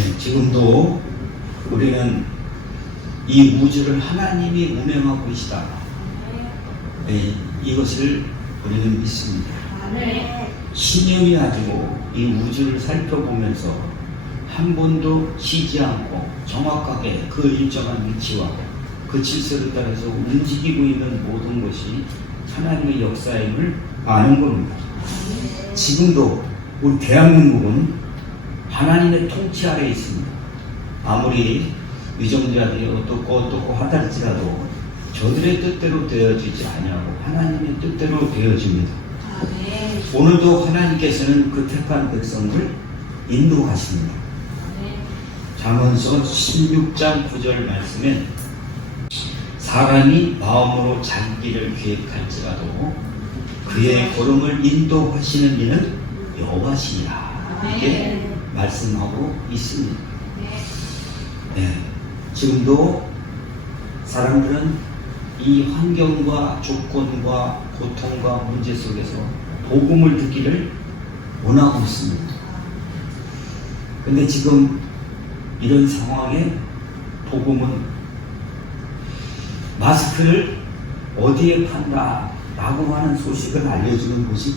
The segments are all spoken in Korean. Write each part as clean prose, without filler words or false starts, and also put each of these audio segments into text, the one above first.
네, 지금도 우리는 이 우주를 하나님이 운행하고 계시다. 네, 이것을 우리는 믿습니다. 신념이 가지고 이 우주를 살펴보면서 한 번도 쉬지 않고 정확하게 그 일정한 위치와 그 질서를 따라서 움직이고 있는 모든 것이 하나님의 역사임을 아는 겁니다. 지금도 우리 대한민국은 하나님의 통치 아래에 있습니다. 아무리 위정자들이 어떻고 하달지라도 저들의 뜻대로 되어지지 아니하고 하나님의 뜻대로 되어집니다. 오늘도 하나님께서는 그 택한 백성을 인도하십니다. 잠언서 16장 9절 말씀에 사람이 마음으로 자기 길을 계획할지라도 그의 걸음을 인도하시는 이는 여호와시니라. 이렇게 말씀하고 있습니다. 네, 지금도 사람들은 이 환경과 조건과 고통과 문제 속에서 복음을 듣기를 원하고 있습니다. 근데 지금 이런 상황에 복음은 마스크를 어디에 판다 라고 하는 소식을 알려주는 곳이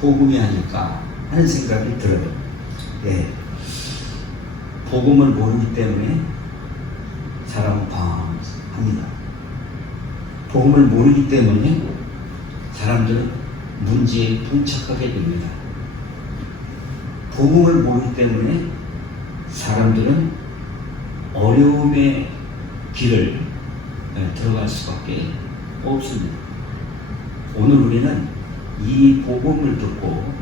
복음이 아닐까 하는 생각이 들어요. 네. 복음을 모르기 때문에 사람은 방황합니다. 복음을 모르기 때문에 사람들은 문제에 봉착하게 됩니다. 복음을 모르기 때문에 사람들은 어려움의 길을 들어갈 수밖에 없습니다. 오늘 우리는 이 복음을 듣고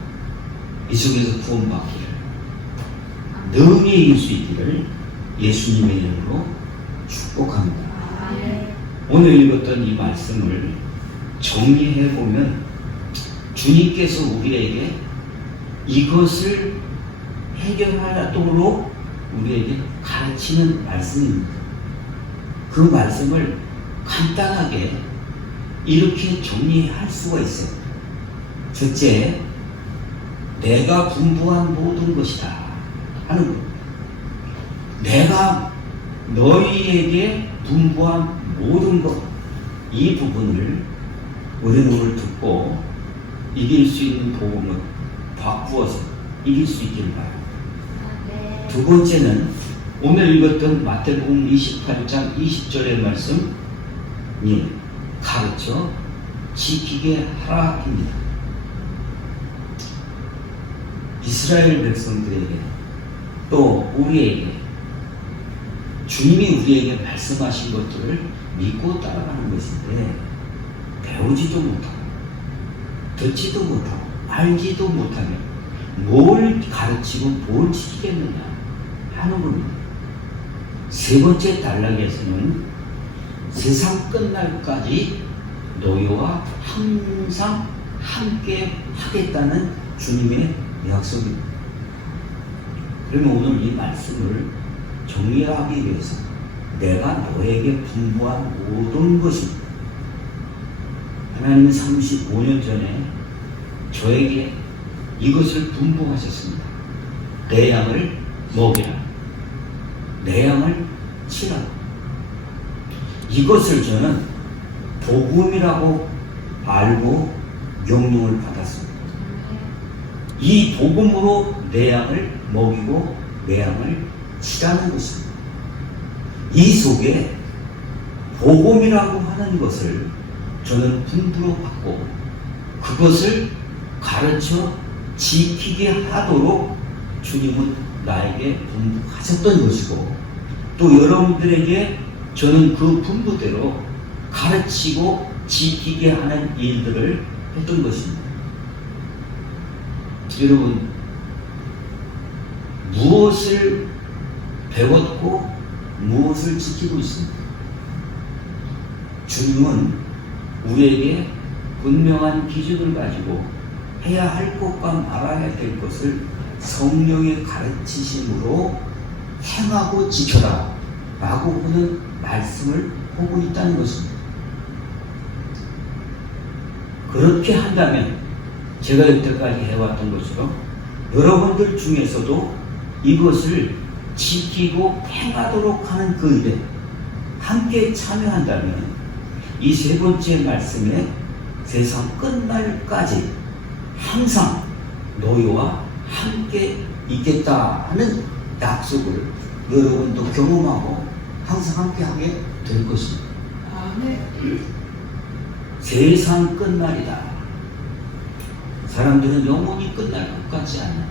이 속에서 구원받기를 능히 이길 수 있기를 예수님의 이름으로 축복합니다. 오늘 읽었던 이 말씀을 정리해보면 주님께서 우리에게 이것을 해결하도록 우리에게 가르치는 말씀입니다. 그 말씀을 간단하게 이렇게 정리할 수가 있어요. 첫째, 내가 분부한 모든 것이다 하는 것. 내가 너희에게 분부한 모든 것, 이 부분을 우리는 오늘 듣고 이길 수 있는 복음을 바꾸어서 이길 수 있기를 바랍니다. 두 번째는 오늘 읽었던 마태복음 28장 20절의 말씀이 가르쳐 지키게 하라입니다. 이스라엘 백성들에게 또 우리에게 주님이 우리에게 말씀하신 것들을 믿고 따라가는 것인데 배우지도 못하고 듣지도 못하고 알지도 못하면 뭘 가르치고 뭘 지키겠느냐 하는 겁니다. 세 번째 단락에서는 세상 끝날까지 너희와 항상 함께 하겠다는 주님의 약속입니다. 그러면 오늘 이 말씀을 정리하기 위해서 내가 너에게 분부한 모든 것입니다. 하나님은 35년 전에 저에게 이것을 분부하셨습니다. 내 양을 먹이라. 내 양을 치라. 이것을 저는 복음이라고 알고 명령을 받았습니다. 이 복음으로 내 양을 먹이고 내 양을 치라는 것입니다. 이 속에 복음이라고 하는 것을 저는 분부로 받고 그것을 가르쳐 지키게 하도록 주님은 나에게 분부하셨던 것이고 또 여러분들에게 저는 그 분부대로 가르치고 지키게 하는 일들을 했던 것입니다. 여러분, 무엇을 배웠고 무엇을 지키고 있습니다. 주님은 우리에게 분명한 기준을 가지고 해야 할 것과 말아야 될 것을 성령의 가르치심으로 행하고 지켜라 라고 하는 말씀을 하고 있다는 것입니다. 그렇게 한다면 제가 여태까지 해왔던 것처럼 여러분들 중에서도 이것을 지키고 행하도록 하는 그 일에 함께 참여한다면 이 세 번째 말씀에 세상 끝날까지 항상 너희와 함께 있겠다 하는 약속을 여러분도 경험하고 항상 함께 하게 될 것입니다. 세상 끝날이다. 사람들은 영원히 끝날 것 같지 않나.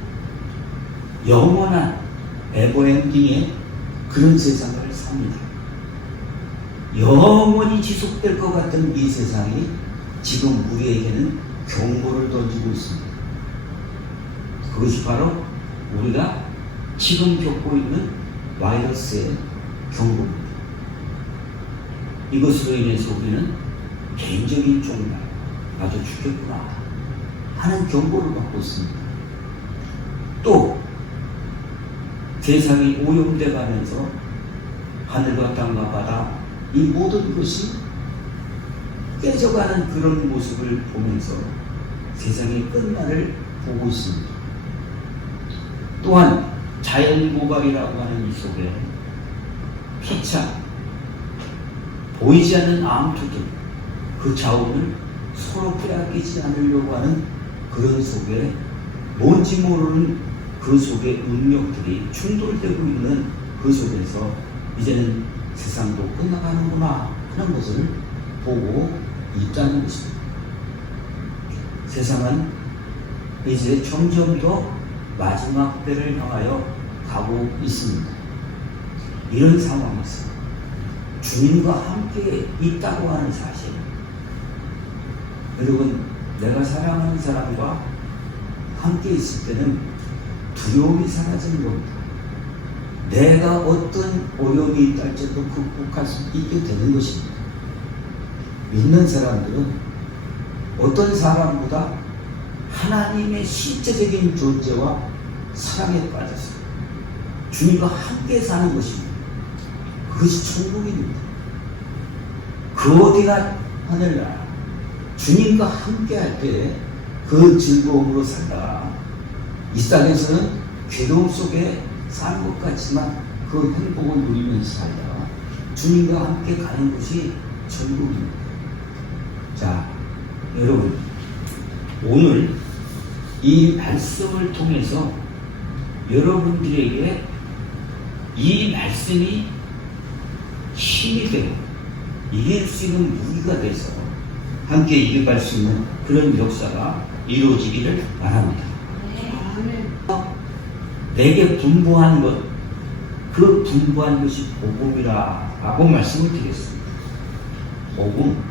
영원한 에버엔딩의 그런 세상을 삽니다. 영원히 지속될 것 같은 이 세상이 지금 우리에게는 경고를 던지고 있습니다. 그것이 바로 우리가 지금 겪고 있는 바이러스의 경고입니다. 이것으로 인해서 우리는 개인적인 종말, 나도 죽겠구나 하는 경고를 받고 있습니다. 또 세상이 오염돼 가면서 하늘과 땅과 바다 이 모든 것이 깨져가는 그런 모습을 보면서 세상의 끝날을 보고 있습니다. 또한 자연고갈이라고 하는 이 속에 피차 보이지 않는 암투들, 그 자원을 서로 빼앗기지 않으려고 하는 그런 속에 뭔지 모르는 그 속에 운명들이 충돌되고 있는 그 속에서 이제는 세상도 끝나가는구나 하는 것을 보고 있다는 것입니다. 세상은 이제 점점 더 마지막 때를 향하여 가고 있습니다. 이런 상황에서 주님과 함께 있다고 하는 사실, 여러분, 내가 사랑하는 사람과 함께 있을 때는 두려움이 사라지는 겁니다. 내가 어떤 어려움이 있다 할지라도 극복할 수 있게 되는 것입니다. 믿는 사람들은 어떤 사람보다 하나님의 실제적인 존재와 사랑에 빠져서 주님과 함께 사는 것입니다. 그것이 천국입니다. 그 어디가 하늘나라, 주님과 함께 할 때 그 즐거움으로 살다가 이 땅에서는 괴로움 속에 사는 것 같지만 그 행복을 누리면서 살다가 주님과 함께 가는 것이 천국입니다. 자, 여러분, 오늘 이 말씀을 통해서 여러분들에게 이 말씀이 힘이 되고 이길 수 있는 무기가 돼서 함께 이겨갈 수 있는 그런 역사가 이루어지기를 바랍니다. 내게 분부한 것, 그 분부한 것이 복음이라고 말씀을 드렸습니다. 복음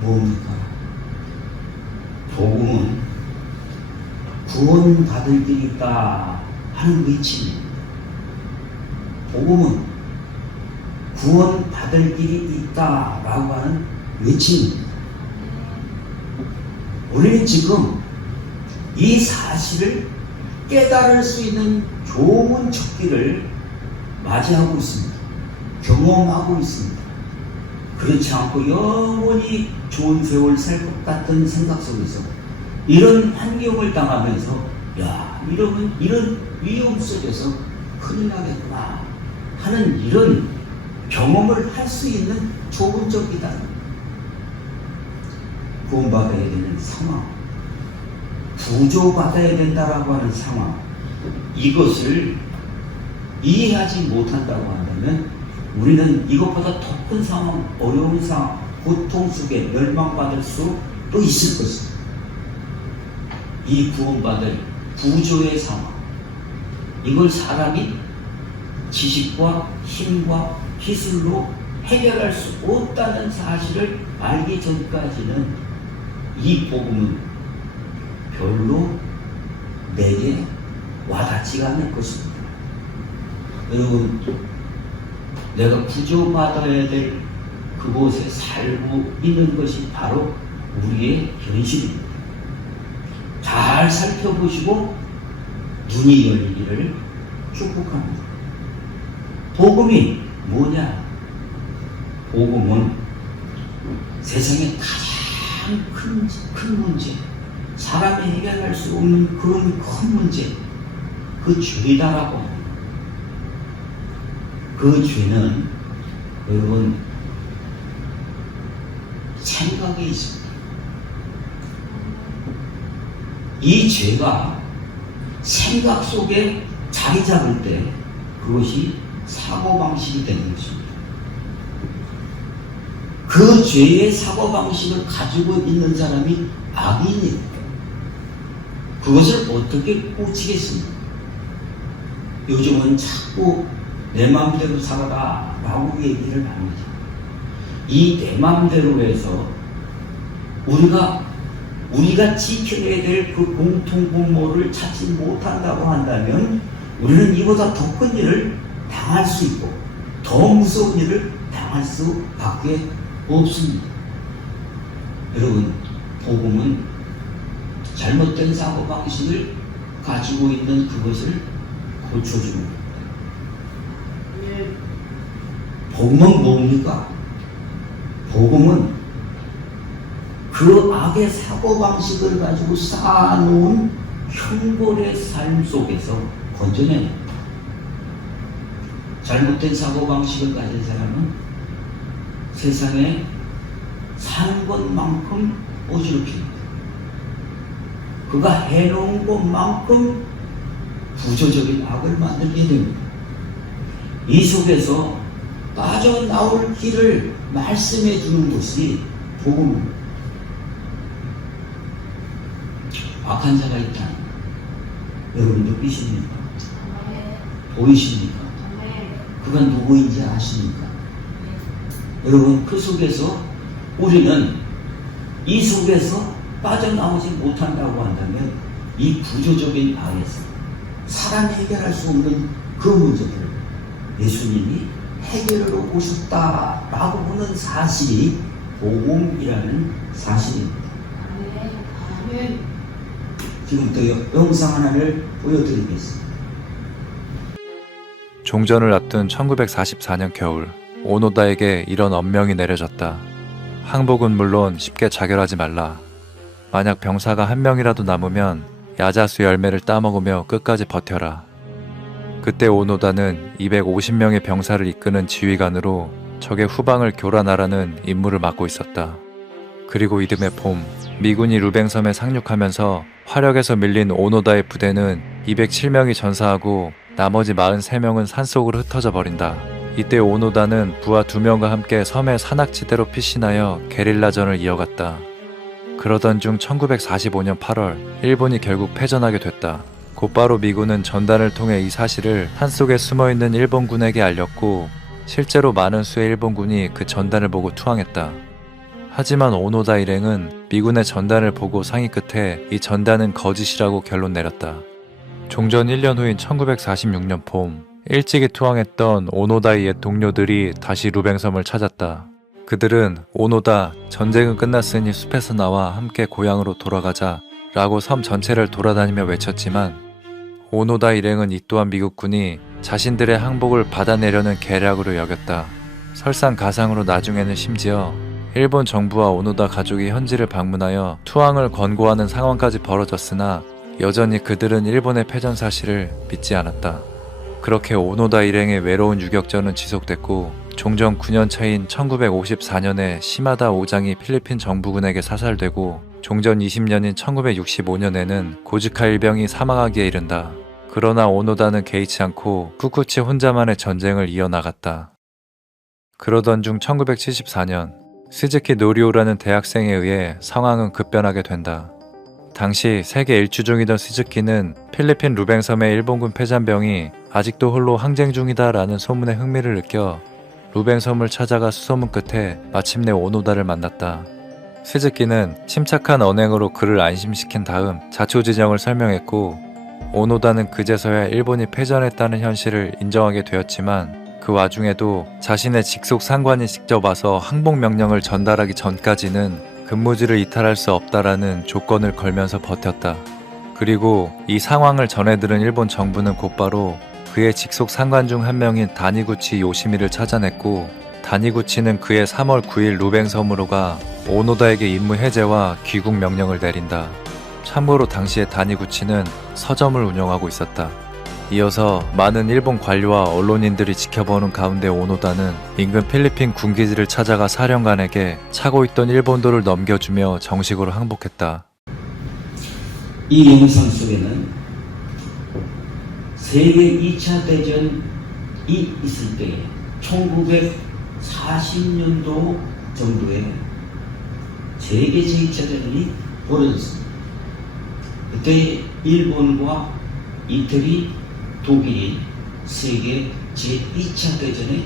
뭡니까? 복음은 구원받을 길이 있다 하는 외침입니다. 복음은 구원받을 길이 있다라고 하는 외침입니다. 우리는 지금 이 사실을 깨달을 수 있는 좋은 척기를 맞이하고 있습니다. 경험하고 있습니다. 그렇지 않고 영원히 좋은 세월 살 것 같은 생각 속에서 이런 환경을 당하면서 이런 위험 속에서 큰일 나겠구나 하는 이런 경험을 할 수 있는 좋은 척기다. 구원받아야 되는 상황, 구조받아야 된다라고 하는 상황, 이것을 이해하지 못한다고 한다면 우리는 이것보다 더 큰 상황, 어려운 상황, 고통 속에 멸망받을 수도 있을 것입니다. 이 구원받을 구조의 상황, 이걸 사람이 지식과 힘과 기술로 해결할 수 없다는 사실을 알기 전까지는 이 복음은 별로 내게 와닿지가 않을 것입니다. 여러분, 내가 구조받아야 될 그곳에 살고 있는 것이 바로 우리의 현실입니다. 잘 살펴보시고 눈이 열리기를 축복합니다. 복음이 뭐냐? 복음은 세상의 가장 큰 문제, 사람이 해결할 수 없는 그런 큰 문제, 그 죄다라고 합니다. 그 죄는 여러분 생각에 있습니다. 이 죄가 생각 속에 자리 잡을 때 그것이 사고방식이 되는 것입니다. 그 죄의 사고방식을 가지고 있는 사람이 악인이에요. 그것을 어떻게 고치겠습니까? 요즘은 자꾸 내 마음대로 살아라 라고 얘기를 합니다. 이 내 마음대로 해서 우리가 지켜내야 될 그 공통분모를 찾지 못한다고 한다면 우리는 이보다 더 큰 일을 당할 수 있고 더 무서운 일을 당할 수밖에 없습니다. 여러분, 복음은 잘못된 사고방식을 가지고 있는 그것을 고쳐주는 겁니다. 복음은 뭡니까? 복음은 그 악의 사고방식을 가지고 쌓아놓은 형벌의 삶 속에서 건져내는 겁니다. 잘못된 사고방식을 가진 사람은 세상에 사는 것만큼 어지럽힙니다. 그가 해놓은 것만큼 부조적인 악을 만들게 됩니다. 이 속에서 빠져나올 길을 말씀해 주는 것이 복음입니다. 악한 자가 있다. 여러분 느끼십니까? 보이십니까? 그가 누구인지 아십니까? 여러분, 그 속에서 우리는 이 속에서 빠져나오지 못한다고 한다면 이 구조적인 악에서 사람이 해결할 수 없는 그 문제들을 예수님이 해결하러 오셨다라고 보는 사실이 복음이라는 사실입니다. 지금부터 영상 하나를 보여드리겠습니다. 종전을 앞둔 1944년 겨울, 오노다에게 이런 엄명이 내려졌다. 항복은 물론 쉽게 자결하지 말라. 만약 병사가 한 명이라도 남으면 야자수 열매를 따먹으며 끝까지 버텨라. 그때 오노다는 250명의 병사를 이끄는 지휘관으로 적의 후방을 교란하라는 임무를 맡고 있었다. 그리고 이듬해 봄, 미군이 루뱅섬에 상륙하면서 화력에서 밀린 오노다의 부대는 207명이 전사하고 나머지 43명은 산속으로 흩어져 버린다. 이때 오노다는 부하 2명과 함께 섬의 산악지대로 피신하여 게릴라전을 이어갔다. 그러던 중 1945년 8월, 일본이 결국 패전하게 됐다. 곧바로 미군은 전단을 통해 이 사실을 산속에 숨어있는 일본군에게 알렸고 실제로 많은 수의 일본군이 그 전단을 보고 투항했다. 하지만 오노다 일행은 미군의 전단을 보고 상의 끝에 이 전단은 거짓이라고 결론 내렸다. 종전 1년 후인 1946년 봄, 일찍이 투항했던 오노다의 옛 동료들이 다시 루뱅섬을 찾았다. 그들은 오노다, 전쟁은 끝났으니 숲에서 나와 함께 고향으로 돌아가자 라고 섬 전체를 돌아다니며 외쳤지만 오노다 일행은 이 또한 미국군이 자신들의 항복을 받아내려는 계략으로 여겼다. 설상가상으로 나중에는 심지어 일본 정부와 오노다 가족이 현지를 방문하여 투항을 권고하는 상황까지 벌어졌으나 여전히 그들은 일본의 패전 사실을 믿지 않았다. 그렇게 오노다 일행의 외로운 유격전은 지속됐고 종전 9년 차인 1954년에 시마다 오장이 필리핀 정부군에게 사살되고 종전 20년인 1965년에는 고즈카 일병이 사망하기에 이른다. 그러나 오노다는 개의치 않고 꿋꿋이 혼자만의 전쟁을 이어나갔다. 그러던 중 1974년 스즈키 노리오라는 대학생에 의해 상황은 급변하게 된다. 당시 세계 일주종이던 스즈키는 필리핀 루뱅섬의 일본군 패잔병이 아직도 홀로 항쟁 중이다라는 소문에 흥미를 느껴 루뱅섬을 찾아가 수소문 끝에 마침내 오노다를 만났다. 스즈키는 침착한 언행으로 그를 안심시킨 다음 자초지정을 설명했고 오노다는 그제서야 일본이 패전했다는 현실을 인정하게 되었지만 그 와중에도 자신의 직속 상관이 직접 와서 항복 명령을 전달하기 전까지는 근무지를 이탈할 수 없다라는 조건을 걸면서 버텼다. 그리고 이 상황을 전해들은 일본 정부는 곧바로 그의 직속 상관 중 한 명인 다니구치 요시미를 찾아냈고 다니구치는 그의 3월 9일 루뱅섬으로 가 오노다에게 임무 해제와 귀국 명령을 내린다. 참고로 당시에 다니구치는 서점을 운영하고 있었다. 이어서 많은 일본 관료와 언론인들이 지켜보는 가운데 오노다는 인근 필리핀 군기지를 찾아가 사령관에게 차고 있던 일본도를 넘겨주며 정식으로 항복했다. 이 영상 속에는 세계 2차 대전이 있을 때 1940년도 정도에 세계 제2차 대전이 벌어졌습니다. 그때 일본과 이태리, 독일이 세계 제2차 대전의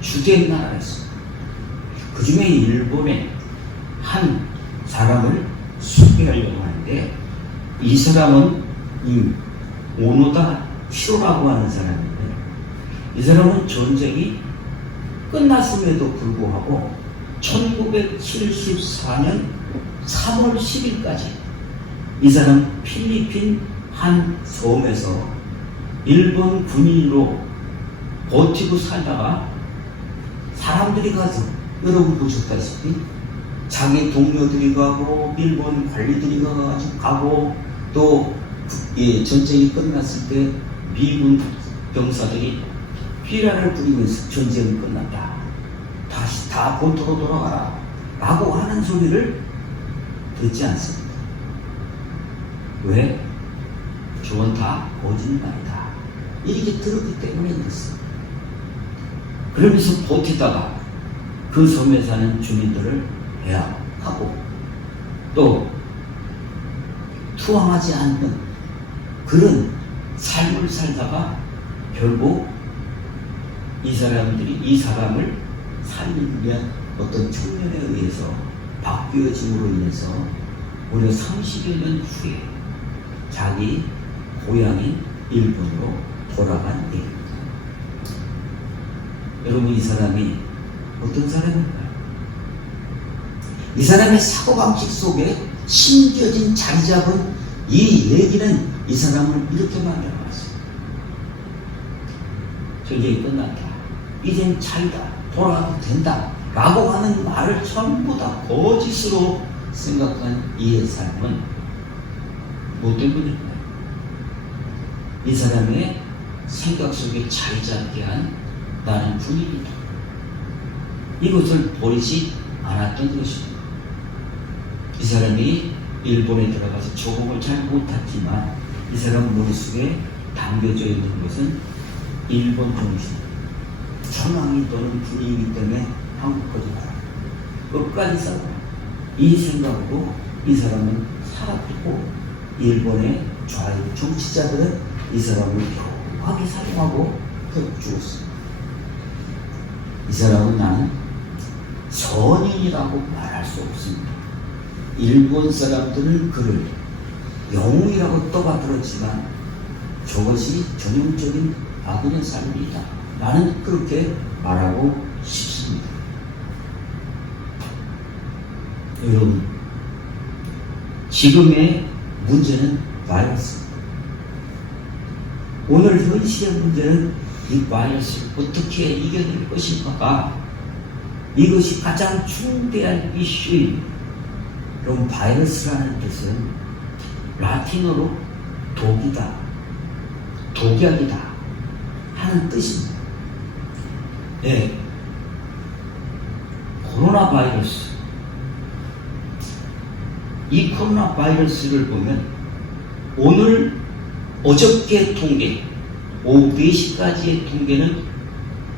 주된 나라였습니다. 그 중에 일본의 한 사람을 소개하려고 하는데, 이 사람은 이 오노다 히로라고 하는 사람인데, 이 사람은 전쟁이 끝났음에도 불구하고 1974년 3월 10일까지 이 사람 필리핀 한 섬에서 일본 군인으로 버티고 살다가 사람들이 가서, 여러분 보셨다시피 자기 동료들이 가고 일본 관리들이 가고 또 전쟁이 끝났을 때 미군 병사들이 비란을 부리면서 전쟁이 끝났다, 다시 다 본토로 돌아가라 라고 하는 소리를 듣지 않습니다. 왜? 저건 다 거짓말이다 이렇게 들었기 때문에 그렇습니다. 그러면서 버티다가 그 섬에 사는 주민들을 해하고 또 투항하지 않는 그런 삶을 살다가 결국 이 사람을 살리기 위한 어떤 청년에 의해서 바뀌어짐으로 인해서 무려 30여 년 후에 자기 고향인 일본으로 돌아간 얘기입니다. 여러분, 이 사람이 어떤 사람일까요? 이 사람의 사고방식 속에 심겨진 자리 잡은 이 얘기는 이 사람을 이렇게 만들어놨어요. 전쟁이 끝났다, 이젠 차이다, 돌아가도 된다 라고 하는 말을 전부 다 거짓으로 생각한 이의 삶은 못된 분입니다. 이 사람의 생각 속에 자리 잡게 한 나는 군인이다, 이것을 버리지 않았던 것입니다. 이 사람이 일본에 들어가서 적응을 잘 못했지만 이 사람 머릿속에 담겨져 있는 것은 일본 정신, 천황이 또는 군인이기 때문에 한국까지 가라, 끝까지 싸우라, 이 생각으로 이 사람은 살았고, 일본의 좌익 정치자들은 이 사람을 교하게 사용하고 결국 죽었습니다. 이 사람은 나는 선인이라고 말할 수 없습니다. 일본 사람들은 그를 영웅이라고 떠받들었지만 저것이 전형적인 악인의 삶이다, 나는 그렇게 말하고 싶습니다. 여러분, 지금의 문제는 바이러스입니다. 오늘 현실의 문제는 이 바이러스를 어떻게 이겨낼 것인가가, 이것이 가장 중대한 이슈입니다. 그럼 바이러스라는 뜻은 라틴어로 독이다, 독약이다 하는 뜻입니다. 네, 코로나 바이러스, 이 코로나 바이러스를 보면 오늘 어저께 통계, 오후 4시까지의 통계는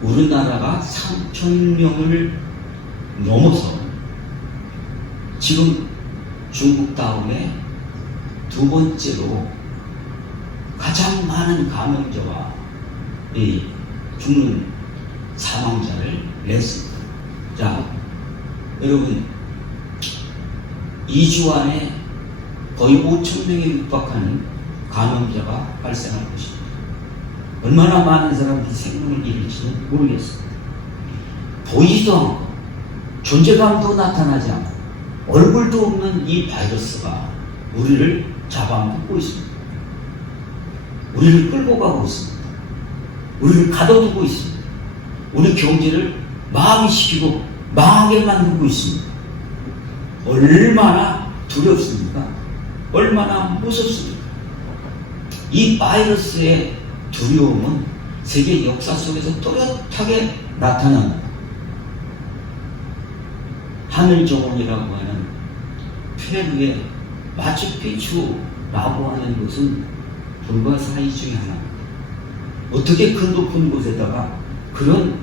우리나라가 3,000명을 넘어서 지금 중국 다음에 두 번째로 가장 많은 감염자와 죽는 사망자를 냈습니다. 자, 여러분, 2주 안에 거의 5,000명에 육박하는 감염자가 발생할 것입니다. 얼마나 많은 사람들이 생명을 잃을지는 모르겠습니다. 보이지도 않고 존재감도 나타나지 않고 얼굴도 없는 이 바이러스가 우리를 잡아먹고 있습니다. 우리를 끌고 가고 있습니다. 우리를 가둬두고 있습니다. 우리 경제를 마비시키고 망하게 만들고 있습니다. 얼마나 두렵습니까? 얼마나 무섭습니까? 이 바이러스의 두려움은 세계 역사 속에서 또렷하게 나타납니다. 하늘 정원이라고 하는 페루의 마추픽추라고 하는 것은 불가사의 중에 하나입니다. 어떻게 그 높은 곳에다가 그런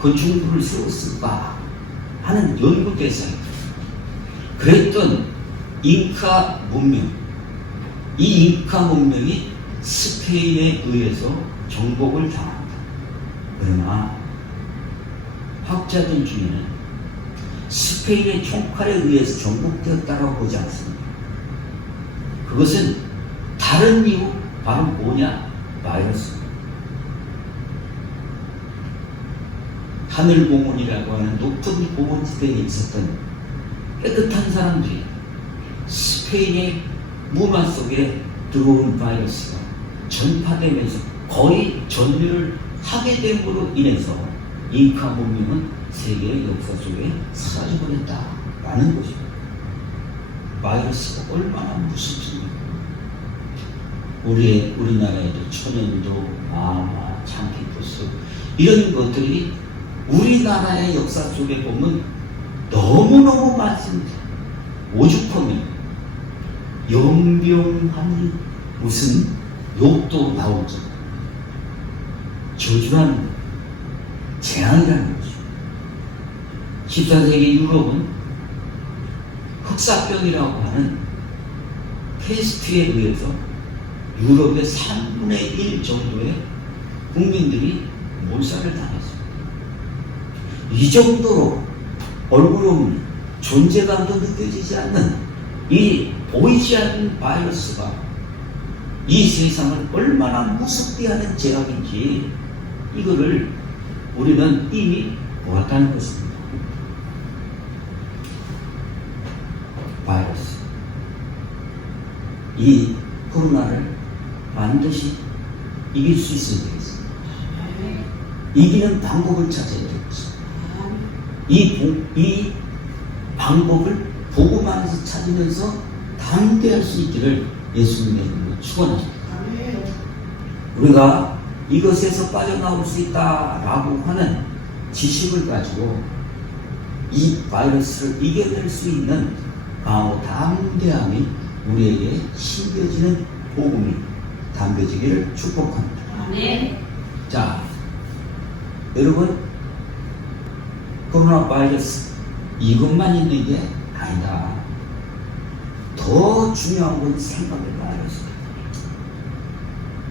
건축물을 세웠을까 하는 연구 대상입니다. 그랬던 잉카 문명, 이 잉카 문명이 스페인에 의해서 정복을 당합니다. 그러나 학자들 중에는 스페인의 총칼에 의해서 정복되었다고 보지 않습니다. 그것은 다른 이유, 바로 뭐냐? 바이러스입니다. 하늘공원이라고 하는 높은 고원지대에 있었던 깨끗한 사람들이 스페인의 문화 속에 들어온 바이러스가 전파되면서 거의 전멸을 하게 됨으로 인해서 잉카 문명은 세계의 역사 속에 사라져버렸다라는 것입니다. 바이러스가 얼마나 무섭습니까? 우리나라에도 천연두, 마마, 창피푸스 이런 것들이 우리나라의 역사 속에 보면 너무너무 많습니다. 오죽하면 연병한 무슨 욕도 나오죠. 저주라는 재앙이라는 거죠. 14세기 유럽은 흑사병이라고 하는 페스트에 의해서 유럽의 3분의 1 정도의 국민들이 몰살을 당했습니다. 이 정도로 얼굴 없는 존재감도 느껴지지 않는 이 보이지 않는 바이러스가 이 세상을 얼마나 무섭게 하는 죄악인지 이거를 우리는 이미 보았다는 것입니다. 바이러스, 이 코로나를 반드시 이길 수 있어야 되겠습니다. 이기는 방법을 찾아야 되겠습니다. 이 방법을 복음 안에서 찾으면서 담대할 수 있기를 예수님의 이름으로 축원합니다. 우리가 이것에서 빠져나올 수 있다라고 하는 지식을 가지고 이 바이러스를 이겨낼 수 있는 강하고 담대함이 우리에게 심겨지는 복음이 담겨지기를 축복합니다. 네. 자, 여러분, 코로나 바이러스 이것만 있는 게 아니다. 더 중요한 건 생각의 바이러스입니다.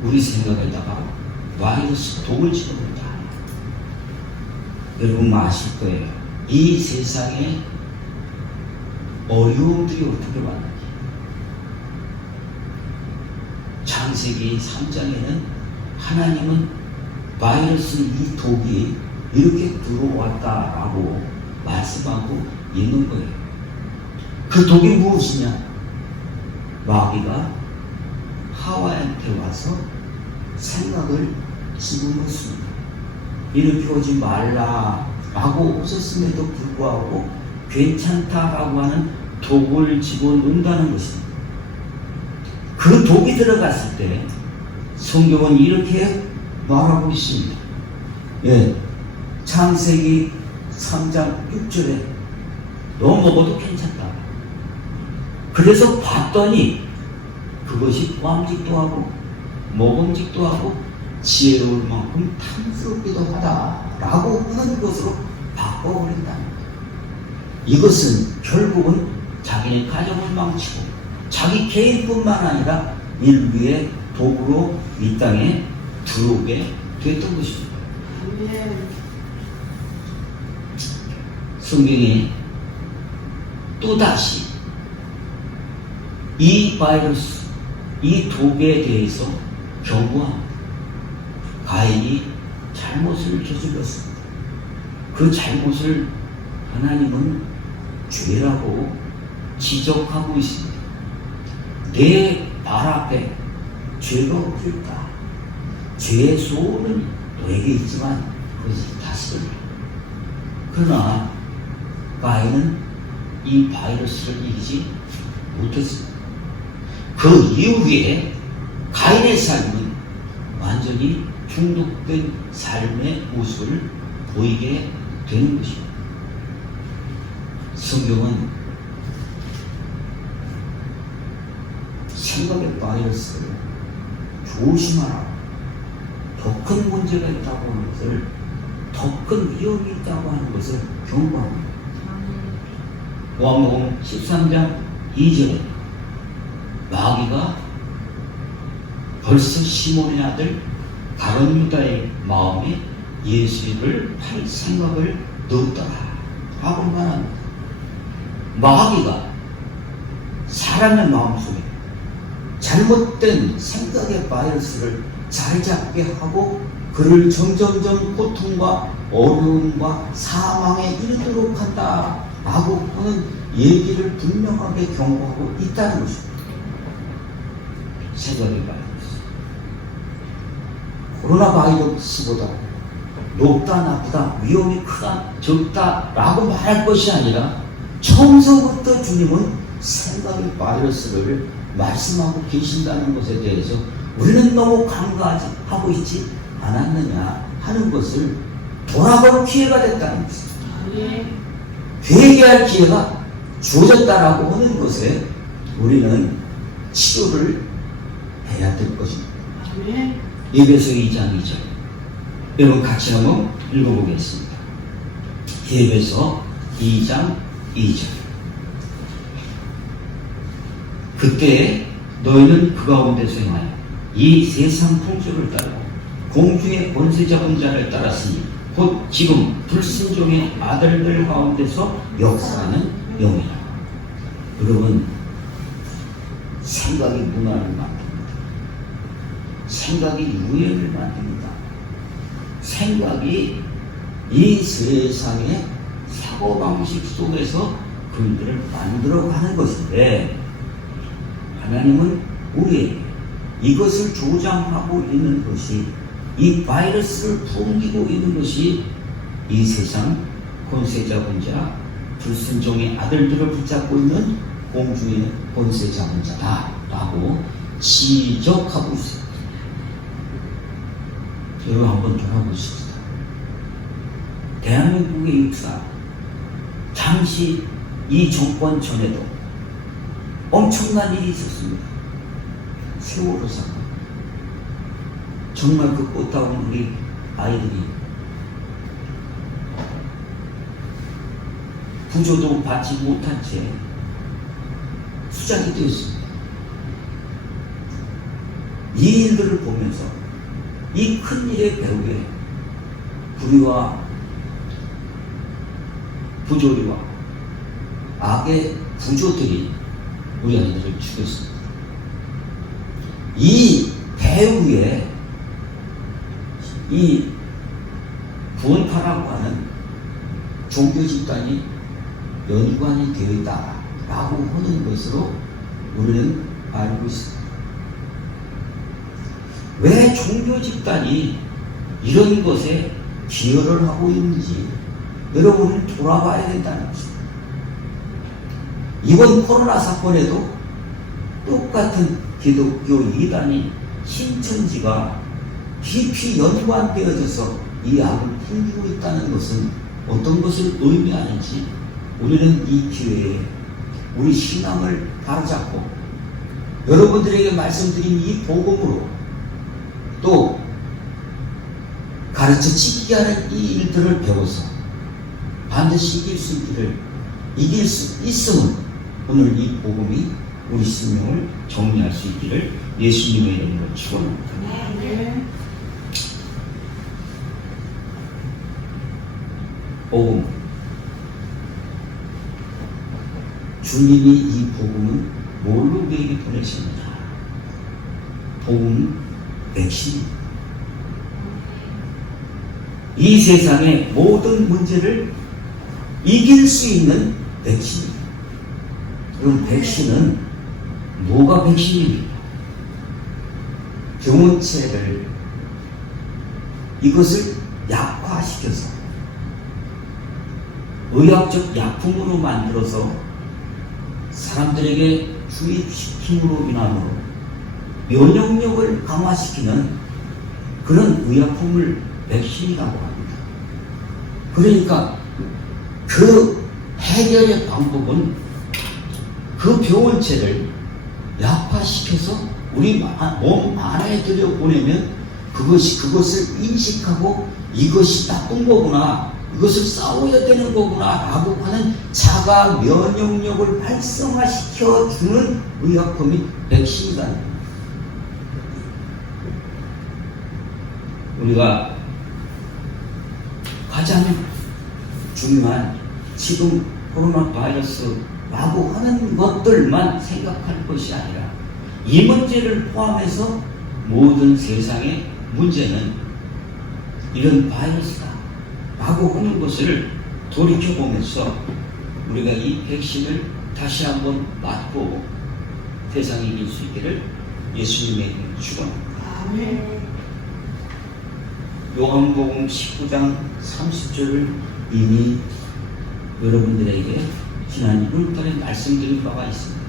우리 생각에다가 바이러스 독을 집어넣자. 여러분 아실 거예요. 이 세상에 어려움들이 어떻게 왔는지. 창세기 3장에는 하나님은 바이러스 이 독이 이렇게 들어왔다라고 말씀하고 있는 거예요. 그 독이 무엇이냐? 마귀가 하와한테 와서 생각을 집어넣습니다. 이렇게 오지 말라라고 없었음에도 불구하고 괜찮다라고 하는 독을 집어넣는다는 것입니다. 그 독이 들어갔을 때 성경은 이렇게 말하고 있습니다. 예, 창세기 3장 6절에 너 먹어도 괜찮다. 그래서 봤더니 그것이 보암직도 하고 먹음직도 하고 지혜로울 만큼 탐스럽기도 하다라고 하는 것으로 바꿔버린다. 이것은 결국은 자기네 가정을 망치고 자기 개인뿐만 아니라 인류의 독으로 이 땅에 들어오게 됐던 것입니다. 성경에 또다시 이 바이러스, 이 독에 대해서 경고합니다. 가인이 잘못을 저질렀습니다. 그 잘못을 하나님은 죄라고 지적하고 있습니다. 내 발 앞에 죄가 없을까? 죄의 소원은 너에게 있지만 그것이 다스려. 그러나 가인은 이 바이러스를 이기지 못했습니다. 그 이후에 가인의 삶은 완전히 중독된 삶의 모습을 보이게 되는 것입니다. 성경은 생각의 바이러스를 조심하라, 더 큰 문제가 있다고 하는 것을, 더 큰 위험이 있다고 하는 것을 경고합니다. 요한복음 13장 2절에 마귀가 벌써 시몬의 아들 가룟 유다의 마음에 예수를 팔 생각을 넣었더라 하고 말합니다. 마귀가 사람의 마음속에 잘못된 생각의 바이러스를 자리잡게 하고 그를 점점점 고통과 어려움과 사망에 이르도록 한다 라고 하는 얘기를 분명하게 경고하고 있다는 것입니다. 생각의 바이러스, 코로나 바이러스보다 높다 나쁘다, 위험이 크다 적다 라고 말할 것이 아니라 처음서부터 주님은 생각의 바이러스를 말씀하고 계신다는 것에 대해서 우리는 너무 간과하고 있지 않았느냐 하는 것을 돌아볼 기회가 됐다는 것입니다. 회개할 기회가 주어졌다라고 하는 것에 우리는 치료를 해야 될 것입니다. 에베소 2장 2절 여러분 같이 한번 읽어보겠습니다. 에베소 2장 2절 그때 너희는 그 가운데서 행하여 이 세상 풍조를 따르고 공중의 권세 잡은 자를 따랐으니 곧 지금 불순종의 아들들 가운데서 역사하는 영이라. 여러분, 생각이 문화를 만듭니다. 생각이 유행을 만듭니다. 생각이 이 세상의 사고방식 속에서 그들을 만들어가는 것인데 하나님은 우리에게 이것을 조장하고 있는 것이, 이 바이러스를 풍기고 있는 것이 이 세상 권세 잡은 자, 불순종의 아들들을 붙잡고 있는 공중의 권세 잡은 자다라고 지적하고 있습니다. 여러분 한번 돌아보십시다. 대한민국의 역사, 잠시 이 정권 전에도 엄청난 일이 있었습니다. 세월호 사건. 정말 그 꽃다운 우리 아이들이 구조도 받지 못한 채 수장이 되었습니다. 이 일들을 보면서 이 큰 일의 배후에 불의와 부조리와 악의 구조들이 우리 아이들을 죽였습니다. 이 배후에 이 구원파라고 하는 종교 집단이 연관이 되어 있다라고 하는 것으로 우리는 알고 있습니다. 왜 종교 집단이 이런 것에 기여를 하고 있는지 여러분은 돌아봐야 된다는 것입니다. 이번 코로나 사건에도 똑같은 기독교 이단이 신천지가 깊이 연관되어져서 이 악을 풍기고 있다는 것은 어떤 것을 의미하는지 우리는 이 기회에 우리 신앙을 바로잡고 여러분들에게 말씀드린 이 복음으로 또 가르쳐 지키게 하는 이 일들을 배워서 반드시 이길 수 있음은 오늘 이 복음이 우리 생명을 정리할 수 있기를 예수님의 이름으로 축원합니다. 복음. 주님이 이 복음은 뭘로 우리에게 보내십니다. 복음은 백신입니다. 이 세상의 모든 문제를 이길 수 있는 백신입니다. 그럼 백신은 뭐가 백신입니까? 병원체를 이것을 약화시켜서 의학적 약품으로 만들어서 사람들에게 주입시킴으로 인함으로 면역력을 강화시키는 그런 의약품을 백신이라고 합니다. 그러니까 그 해결의 방법은 그 병원체를 약화시켜서 우리 몸 안에 들여보내면 그것을 인식하고 이것이 나쁜 거구나, 이것을 싸워야 되는 거구나 라고 하는 자가 면역력을 활성화시켜 주는 의약품이 백신이다. 우리가 가장 중요한 지금 코로나 바이러스라고 하는 것들만 생각할 것이 아니라 이 문제를 포함해서 모든 세상의 문제는 이런 바이러스다 라고 하는 것을 돌이켜보면서 우리가 이 백신을 다시 한번 맞고 세상에 이길 수 있기를 예수님의 축원합니다. 요한복음 19장 30절을 이미 여러분들에게 지난 6월달에 말씀드린 바가 있습니다.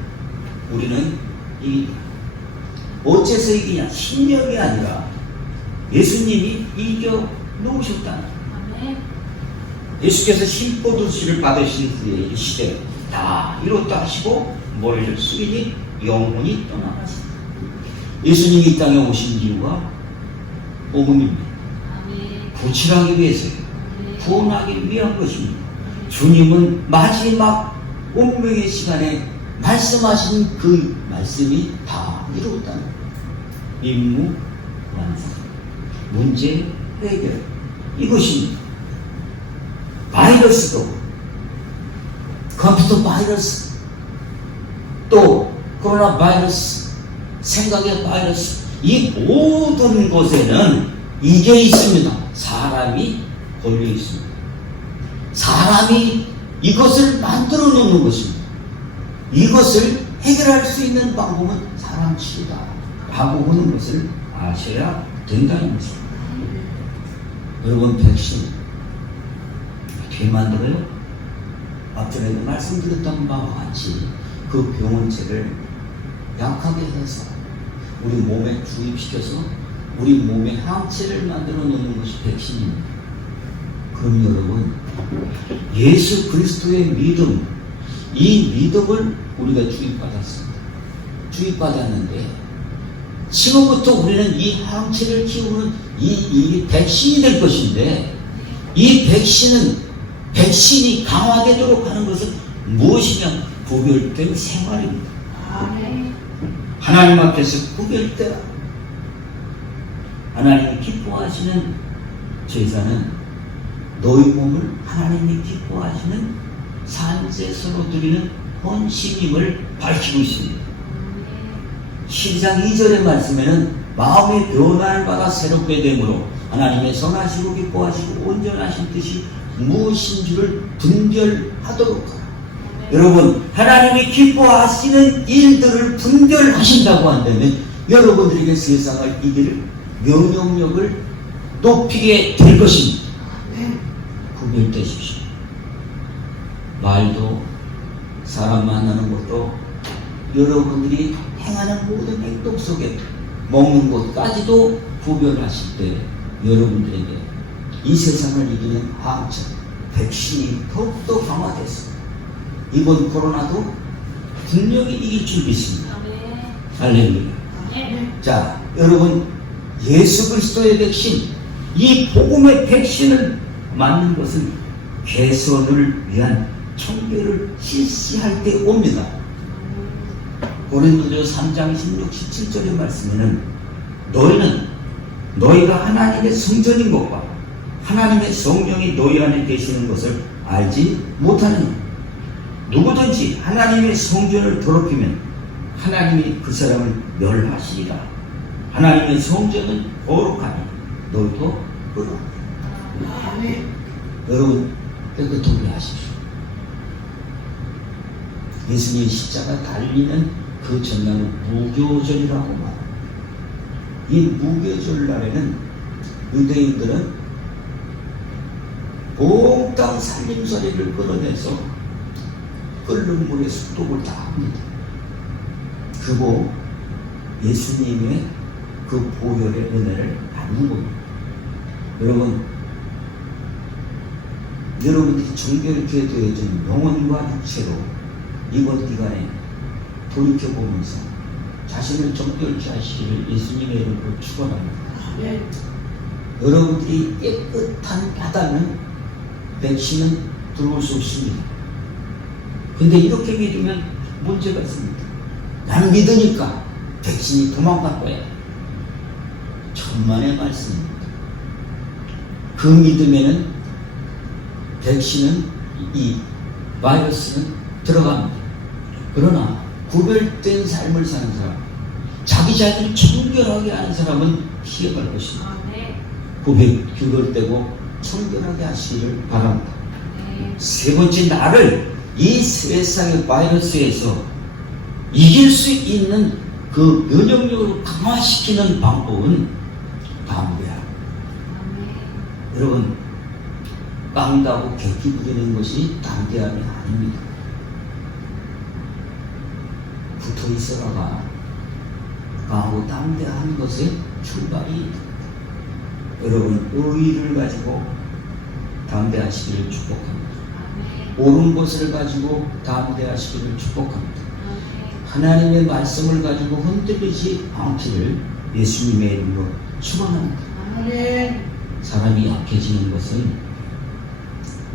우리는 이깁니다. 어째서 이기냐? 힘력이 아니라 예수님이 이겨 놓으셨다는 거예요. 예수께서 심포도시를 받으신 후에 이르시되 다 이뤘다 하시고 머리를 숙이니 영혼이 떠나가시다. 예수님이 이 땅에 오신 이유가 복음입니다. 구출하기 위해서요. 구원하기 위한 것입니다. 주님은 마지막 운명의 시간에 말씀하신 그 말씀이 다 이루었다는 거예요. 임무 완성, 문제 해결, 이것입니다. 바이러스도, 컴퓨터 바이러스, 또 코로나 바이러스, 생각의 바이러스, 이 모든 것에는 이게 있습니다. 사람이 걸려 있습니다. 사람이 이것을 만들어 놓는 것입니다. 이것을 해결할 수 있는 방법은 사람 치료다 라고 하는 것을 아셔야 된다는 것입니다. 여러분, 백신 어떻게 만들어요? 앞전에도 말씀드렸던 바와 같이 그 병원체를 약하게 해서 우리 몸에 주입시켜서 우리 몸에 항체를 만들어 놓는 것이 백신입니다. 그럼 여러분, 예수 그리스도의 믿음, 이 믿음을 우리가 주입받았습니다. 주입받았는데 지금부터 우리는 이 항체를 키우는 이 백신이 될 것인데, 이 백신이 강화되도록 하는 것은 무엇이냐? 구별된 생활입니다. 하나님 앞에서 구별되라. 하나님이 기뻐하시는 제사는 너희 몸을 하나님이 기뻐하시는 산제서로 드리는 헌신임을 밝히고 있습니다. 12장 2절의 말씀에는 마음의 변화를 받아 새롭게 되므로 하나님의 선하시고 기뻐하시고 온전하신 뜻이 무엇인 줄을 분별하도록 하라. 여러분, 하나님이 기뻐하시는 일들을 분별하신다고 한다면 여러분들에게 세상을 이길 면역력을 높이게 될 것입니다. 구별되십시오. 말도, 사람 만나는 것도, 여러분들이 행하는 모든 행동 속에 먹는 것까지도 구별하실 때 여러분들에게 이 세상을 이기는 항체, 백신이 더욱더 강화됐습니다. 이번 코로나도 분명히 이길 줄 믿습니다. 할렐루야. 자, 여러분, 예수 그리스도의 백신, 이 복음의 백신을 맞는 것은 개선을 위한 청교를 실시할 때 옵니다. 고린도서 3장 16, 17절의 말씀에는 너희는 너희가 하나님의 성전인 것과 하나님의 성령이 너희 안에 계시는 것을 알지 못하느냐. 누구든지 하나님의 성전을 더럽히면 하나님이 그 사람을 멸하시리라. 하나님의 성전은 거룩하니 너희도 거룩하다. 여러분, 깨끗하게 하십시오. 예수님의 십자가 달리는 그 전날은 무교절이라고 말합니다. 이 무교절 날에는 유대인들은 몽땅 살림살이를 끌어내서 끓는 물에 수독을 다 합니다. 그리고 예수님의 그 보혈의 은혜를 받는 않는 겁니다. 여러분, 여러분들이 정결케 되어진 영혼과 육체로 이번 기간에 돌이켜보면서 자신을 정결케 하시기를 예수님의 이름으로 축원합니다. 네. 여러분들이 깨끗한 바다는 백신은 들어올 수 없습니다. 근데 이렇게 믿으면 문제가 있습니다. 난 믿으니까 백신이 도망갈 거야. 천만의 말씀입니다. 그 믿음에는 백신은, 이 바이러스는 들어갑니다. 그러나 구별된 삶을 사는 사람, 자기 자신을 청결하게 하는 사람은 피해갈 것입니다. 구별되고 청결하게 하시기를 바랍니다. 세 번째, 나를 이 세상의 바이러스에서 이길 수 있는 그 면역력을 강화시키는 방법은 담대함. 여러분, 깡다고 객기 부리는 것이 담대함이 아닙니다. 붙어 있어라가 강하고 담대한 것의 출발이, 여러분, 의의를 가지고 담대하시기를 축복합니다. 옳은 것을 가지고 담대하시기를 축복합니다. 하나님의 말씀을 가지고 흔들리지 않기를 예수님의 이름으로 축원합니다. 사람이 약해지는 것은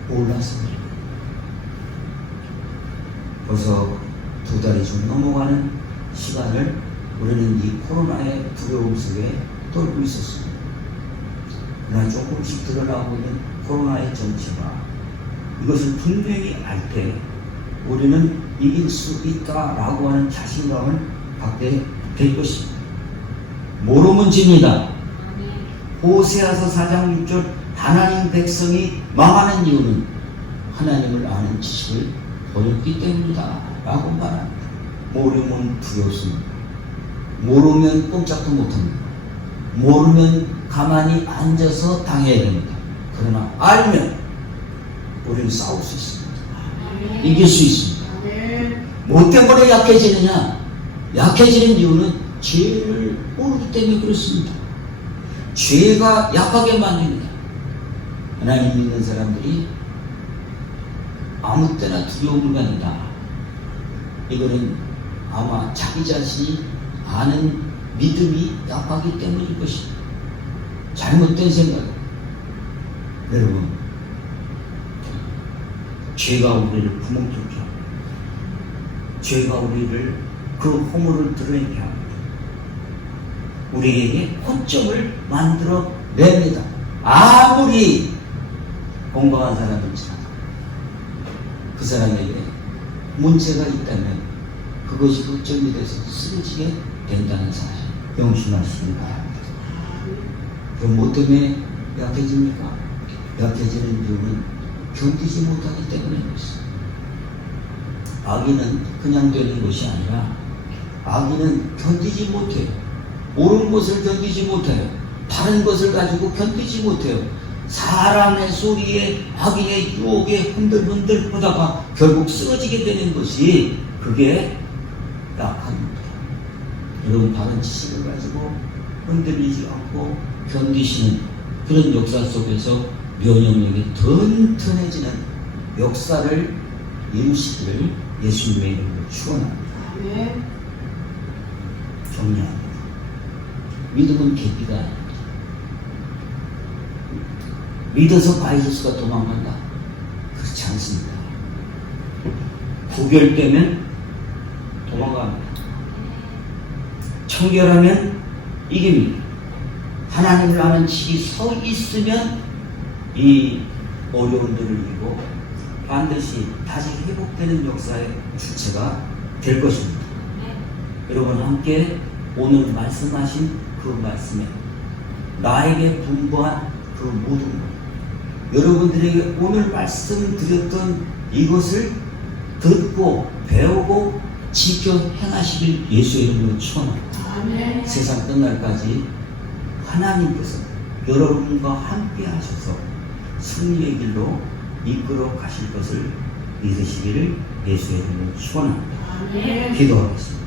몰라서입니다. 벌써 2달이 좀 넘어가는 시간을 우리는 이 코로나의 두려움 속에 떨고 있었습니다. 그러나 조금씩 드러나고 있는 코로나의 정체가, 이것을 분명히 알 때 우리는 이길 수 있다라고 하는 자신감을 갖게 될 것입니다. 모르면 집니다. 호세아서 4장 6절, 하나님 백성이 망하는 이유는 하나님을 아는 지식을 버렸기 때문이다 라고 말합니다. 모르면 두렵습니다. 모르면 꼼짝도 못합니다. 모르면 가만히 앉아서 당해야 됩니다. 그러나 알면 우리는 싸울 수 있습니다. 이길 수 있습니다. 뭐 때문에 약해지느냐? 약해지는 이유는 죄를 모르기 때문에 그렇습니다. 죄가 약하게 만듭니다. 하나님 믿는 사람들이 아무 때나 두려움을 갖는다. 이거는 아마 자기 자신이 아는 믿음이 약하기 때문일 것입니다. 잘못된 생각. 여러분, 죄가 우리를 구멍 뚫게 합니다. 죄가 우리를 그 허물을 드러내게 합니다. 우리에게 허점을 만들어 냅니다. 아무리 건강한 사람일지라도 그 사람에게 문제가 있다면 그것이 허점이 돼서 쓰러지게 된다는 사실 명심하시기 바랍니다. 그럼 뭐 때문에 약해집니까? 약해지는 이유는 견디지 못하기 때문인 것입니다. 악인은 그냥 되는 것이 아니라 악인은 견디지 못해요. 옳은 것을 견디지 못해요. 다른 것을 가지고 견디지 못해요. 사람의 소리에, 악인의 유혹에 흔들흔들 하다가 결국 쓰러지게 되는 것이, 그게 약합니다. 여러분, 바른 지식을 가지고 흔들리지 않고 견디시는 그런 역사 속에서 면역력이 튼튼해지는 역사를 이루시기를 예수님의 이름으로 축원합니다. 격려합니다. 믿음은 계기가 아닙니다. 믿어서 바이러스가 도망간다? 그렇지 않습니다. 구별되면 도망갑니다. 청결하면 이깁니다. 하나님을 아는 지식이 서 있으면 이 어려움들을 이기고 반드시 다시 회복되는 역사의 주체가 될 것입니다. 여러분, 함께 오늘 말씀하신 그 말씀에 나에게 분부한 그 모든 것, 여러분들에게 오늘 말씀드렸던 이것을 듣고 배우고 지켜 행하시길 예수의 이름으로 축원합니다. 세상 끝날까지 하나님께서 여러분과 함께 하셔서 승리의 길로 이끌어 가실 것을 믿으시기를 예수의 이름으로 축원합니다. 기도하겠습니다.